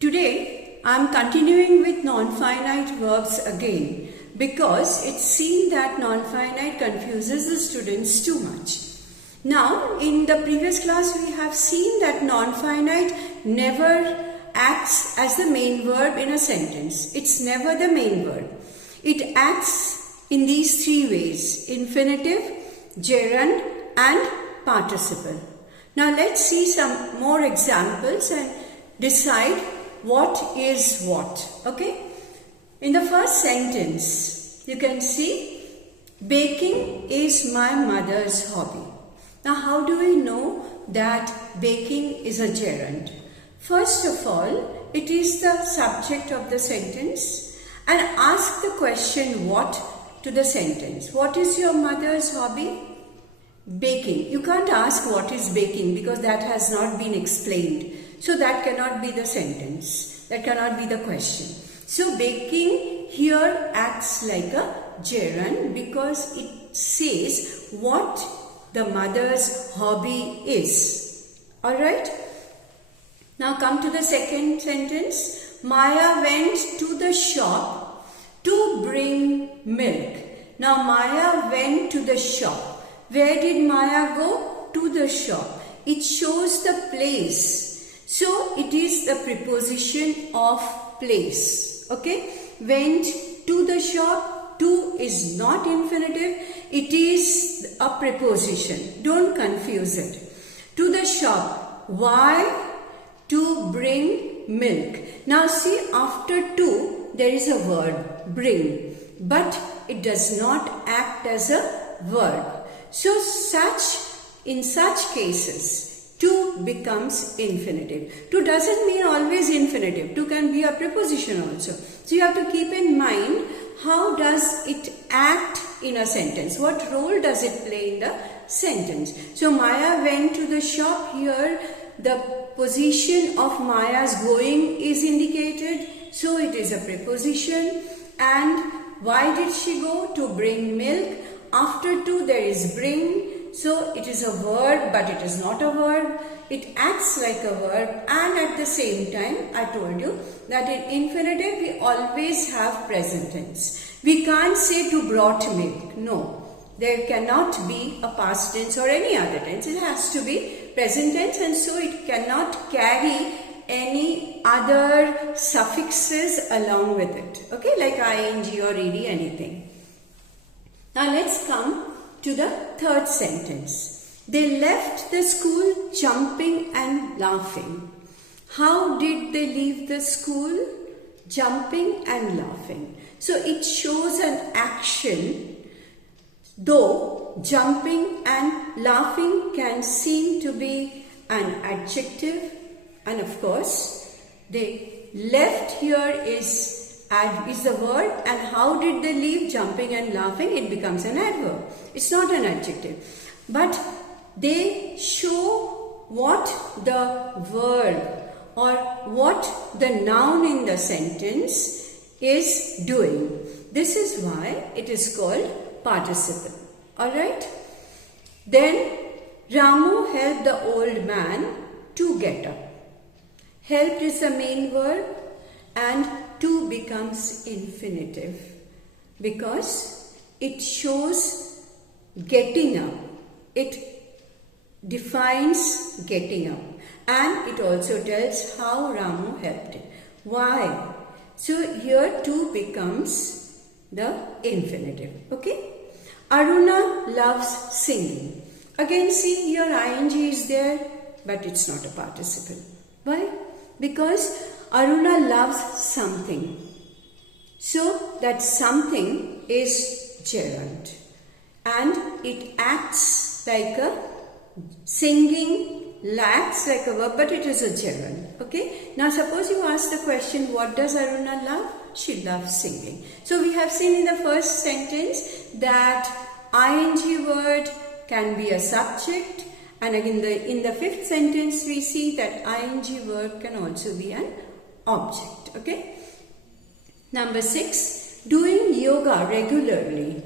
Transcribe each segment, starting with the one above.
Today, I am continuing with non-finite verbs again because it's seen that non-finite confuses the students too much. Now, in the previous class, we have seen that non-finite never acts as the main verb in a sentence. It's never the main verb. It acts in these three ways: infinitive, gerund and participle. Now, let's see some more examples and decide what is what. Okay? In the first sentence, you can see baking is my mother's hobby. Now, how do we know that baking is a gerund? First of all, it is the subject of the sentence, and ask the question what to the sentence. What is your mother's hobby? Baking. You can't ask what is baking because that has not been explained. So that cannot be the sentence. That cannot be the question. So baking here acts like a gerund because it says what the mother's hobby is. Alright? Now come to the second sentence. Maya went to the shop to bring milk. Now Maya went to the shop. Where did Maya go? To the shop. It shows the place. So it is the preposition of place. Okay? Went to the shop. To is not infinitive. It is a preposition. Don't confuse it. To the shop. Why? To bring milk. Now see, after to there is a word bring, but it does not act as a verb. So in such cases, to becomes infinitive. To doesn't mean always infinitive. To can be a preposition also. So you have to keep in mind, how does it act in a sentence? What role does it play in the sentence? So Maya went to the shop. Here the position of Maya's going is indicated. So it is a preposition. And why did she go? To bring milk. After to there is bring, so it is a verb, but it is not a verb. It acts like a verb, and at the same time I told you that in infinitive we always have present tense. We can't say to brought milk. No, there cannot be a past tense or any other tense. It has to be present tense, and so it cannot carry any other suffixes along with it. Okay, like ing or ed, anything. Now let's come to the third sentence. They left the school jumping and laughing. How did they leave the school? Jumping and laughing. So it shows an action, though jumping and laughing can seem to be an adjective, and of course they left here is the word, and how did they leave? Jumping and laughing, it becomes an adverb. It's not an adjective. But they show what the verb or what the noun in the sentence is doing. This is why it is called participle. Alright? Then Ramu helped the old man to get up. Helped is the main verb, and to becomes infinitive because it shows getting up. It defines getting up, and it also tells how Ramu helped it. Why? So here to becomes the infinitive. Okay? Aruna loves singing. Again see, here ing is there, but it's not a participle. Why? Because Aruna loves something. So that something is gerund, and it acts like a singing, acts like a verb, but it is a gerund. Okay? Now suppose you ask the question, what does Aruna love? She loves singing. So we have seen in the first sentence that ing word can be a subject, and again in the fifth sentence we see that ing word can also be an object. Okay? Number 6, doing yoga regularly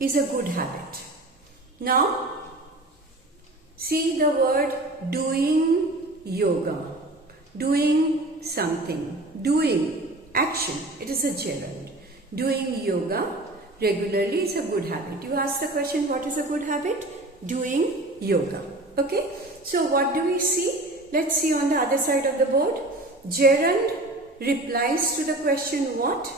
is a good habit. Now, see the word doing yoga. Doing something, doing, action, it is a gerund. Doing yoga regularly is a good habit. You ask the question, what is a good habit? Doing yoga. Okay, so what do we see? Let's see on the other side of the board. Gerund replies to the question what?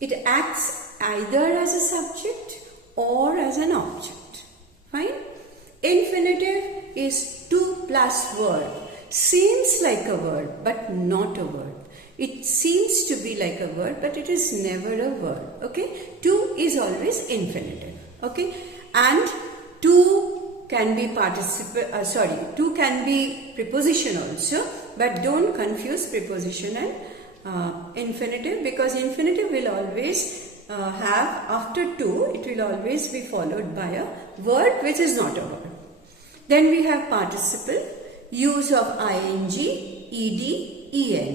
It acts either as a subject or as an object. Fine. Infinitive is to plus verb. Seems like a verb but not a verb. It seems to be like a verb but it is never a verb. Okay. To is always infinitive. Okay. And to can be to can be preposition also, but don't confuse preposition and infinitive, because infinitive will always have after to, it will always be followed by a word which is not a verb. Then we have participle, use of ing, ed, en.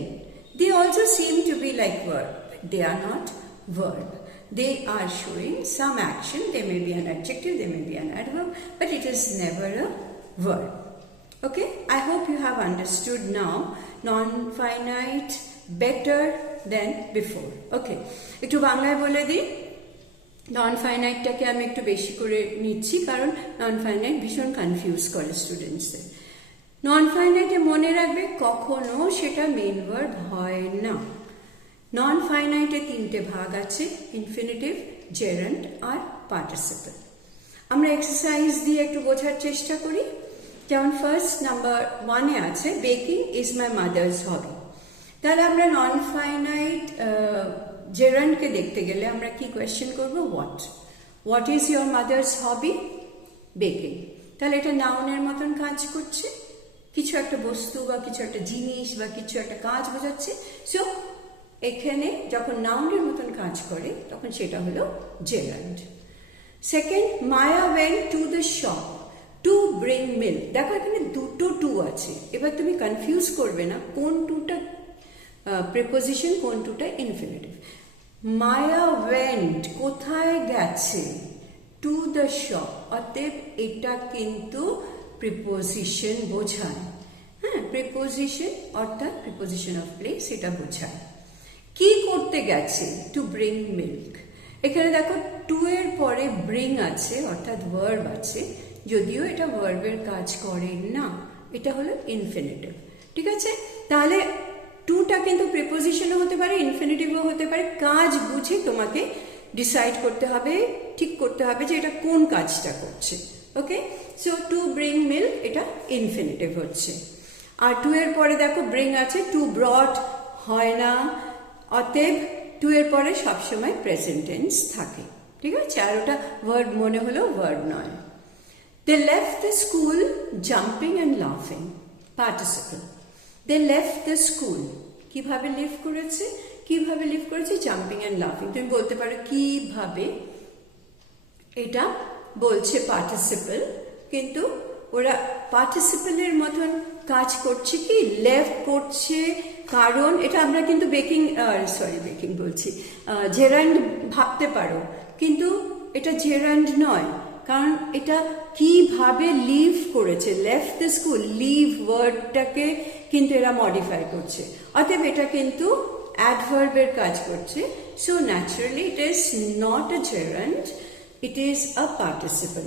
They also seem to be like verb, but they are not verb. They are showing some action. They may be an adjective, they may be an adverb, but it is never a verb. Okay, I hope you have understood now non-finite better than before. Okay, একটু বাংলায় বলে দিই। non-finite-টাকে আমি একটু বেশি করে নিচ্ছি কারণ non-finite ভীষণ কনফিউজ করে স্টুডেন্টসদের। non-finite-এ মনে রাখবে কখনো সেটা মেইন ভার্ব হয় না। non-finite-এ তিনটে ভাগ আছে, ইনফিনিটিভ, জেরান্ড আর পার্টিসিপল। আমরা এক্সারসাইজ দিয়ে একটু বোঝার চেষ্টা করি। যেমন ফার্স্ট নাম্বার 1-এ আছে বেকিং ইজ মাই মাদার্স হবি। তাহলে আমরা non-finite জেরান্ডকে দেখতে গেলে আমরা কি কোয়েশ্চেন করবো? হোয়াট ইজ ইয়োর মাদার্স হবি? বেকিং। তাহলে এটা নাউনের মতন কাজ করছে, কিছু একটা বস্তু বা কিছু একটা জিনিস বা কিছু একটা কাজ বোঝাচ্ছে। সো এখানে যখন নাউনের মতন কাজ করে তখন সেটা হলো gerund. Second, Maya went to the shop to bring milk. দেখো এখানে দুটো টু আছে, এবার তুমি কনফিউজ করবে না কোন টুটা প্রিপোজিশন, কোন টুটা ইনফিনিটিভ। মায়া ওয়েন্ট কোথায় গেছে, টু দ্য শপ, অতএব এটা কিন্তু প্রিপোজিশন বোঝায়। হ্যাঁ, প্রিপোজিশন অর্থাৎ প্রিপোজিশন অফ প্লেস এটা বোঝায়। কি করতে গেছে? To bring milk. এখানে দেখো টু এর পরে ব্রিং আছে অর্থাৎ ভার্ব আছে, যদিও এটা ভার্বের কাজ করে না, এটা হলো ইনফিনিটিভ। ঠিক আছে, তাহলে টুটা কিন্তু প্রিপোজিশনও হতে পারে, ইনফিনিটিভও হতে পারে। কাজ বুঝে তোমাকে ডিসাইড করতে হবে, ঠিক করতে হবে যে এটা কোন কাজটা করছে। ওকে, সো টু ব্রিং মিল্ক এটা ইনফিনিটিভ হচ্ছে। আর টু এর পরে দেখো ব্রিং আছে, টু ব্রট হয় না, অতএব টু এর পরে সবসময় প্রেজেন্ট টেন্স থাকে। ঠিক আছে, আর ওটা ভার্ব মনে হলো ভার্ব নয়। They left the school jumping and লাফিং, participle. They left the school, কিভাবে লিভ করেছে? কিভাবে লিভ করেছে? জাম্পিং অ্যান্ড লাফিং। তুমি বলতে পারো কিভাবে, এটা বলছে পার্টিসিপল, কিন্তু ওরা পার্টিসিপলের মতন কাজ করছে কি? লেফট করছে, কারণ এটা আমরা কিন্তু বেকিং বলছি জেরান্ড ভাবতে পারো, কিন্তু এটা জেরান্ড নয়, কারণ এটা কিভাবে লিভ করেছে। লেফট দ্য স্কুল, লিভ ওয়ার্ডটাকে কিন্তু এরা মডিফাই করছে, অতএব এটা কিন্তু অ্যাডভার্বের কাজ করছে। So naturally it is not a gerund, it is a participle.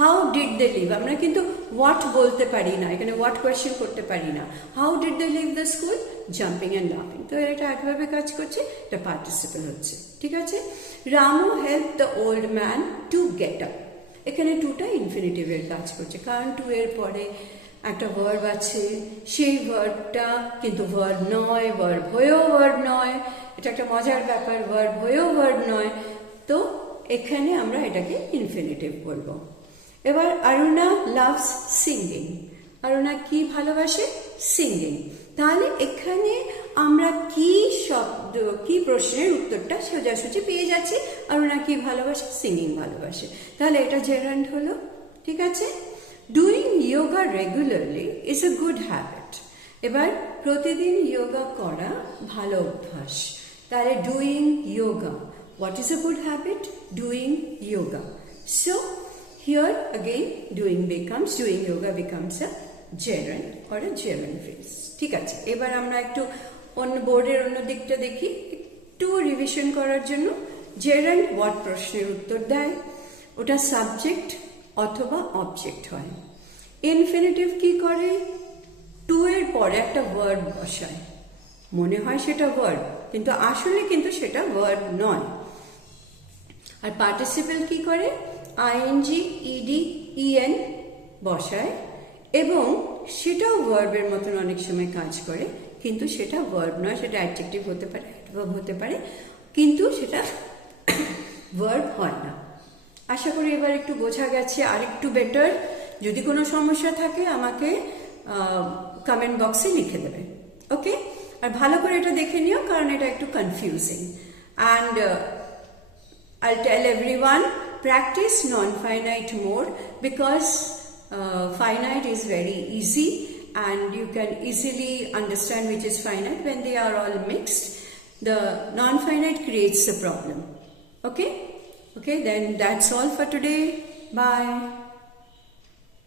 How did they live, আমরা কিন্তু হোয়াট বলতে পারি না, এখানে হোয়াট কোয়েশ্চেন করতে পারি না। How did they leave the school jumping and লাফিং, তো এটা অ্যাডভার্বে কাজ করছে, এটা পার্টিসিপল হচ্ছে। ঠিক আছে, Ramu help the old man to get up, এখানে টুটা ইনফিনিটিভের কাজ করছে, কারণ টু এর পরে একটা ভার্ব আছে, সেই ভার্বটা কিন্তু ভার্ব নয়, ভার্ব হয়েও ভার্ব নয়, এটা একটা মজার ব্যাপার, ভার্ব হয়েও ভার্ব নয়, তো এখানে আমরা এটাকে ইনফিনিটিভ বলবো। এবার অরুণা লাভস সিঙ্গিং, অরুণা কি ভালোবাসে? সিঙ্গিং। তাহলে এখানে আমরা কি শব্দ, কি প্রশ্নের উত্তরটা সোজাসুজি পেয়ে যাচ্ছি, অরুণা কি ভালোবাসে? সিঙ্গিং ভালোবাসে। তাহলে এটা জেরান্ড হলো। ঠিক আছে, ডুইং yoga regularly is a good habit. এবার প্রতিদিন যোগা করা ভালো অভ্যাস, তাহলে ডুইং yoga, what is a good habit? Doing yoga. So here again doing yoga becomes a gerund or a gerund phrase. ঠিক আছে, এবার আমরা একটু অন্য বোর্ডের অন্য দিকটা দেখি একটু রিভিশন করার জন্য। gerund what প্রশ্নের উত্তর দেয়, ওটা সাবজেক্ট অথবা অবজেক্ট হয়। ইনফিনিটিভ কি করে, টু এর পরে একটা ভার্ব বসায়, মনে হয় সেটা ভার্ব কিন্তু আসলে কিন্তু সেটা ভার্ব নয়। আর পার্টিসিপল কি করে, আইএনজি ইডি ইএন বসায় এবং সেটাও ভার্বের মতন অনেক সময় কাজ করে কিন্তু সেটা ভার্ব নয়, সেটা অ্যাডজেক্টিভ হতে পারে, অ্যাডভার্ব হতে পারে কিন্তু সেটা ভার্ব হয় না। আশা করি এবার একটু বোঝা গেছে, আর একটু বেটার। যদি কোনো সমস্যা থাকে আমাকে কমেন্ট বক্সে লিখে দেবে, ওকে? আর ভালো করে এটা দেখে নিও কারণ এটা একটু confusing. And I'll tell everyone, practice non-finite more because finite is very easy and you can easily understand which is finite. When they are all mixed, the non-finite creates the problem. Okay? Okay, then that's all for today. Bye.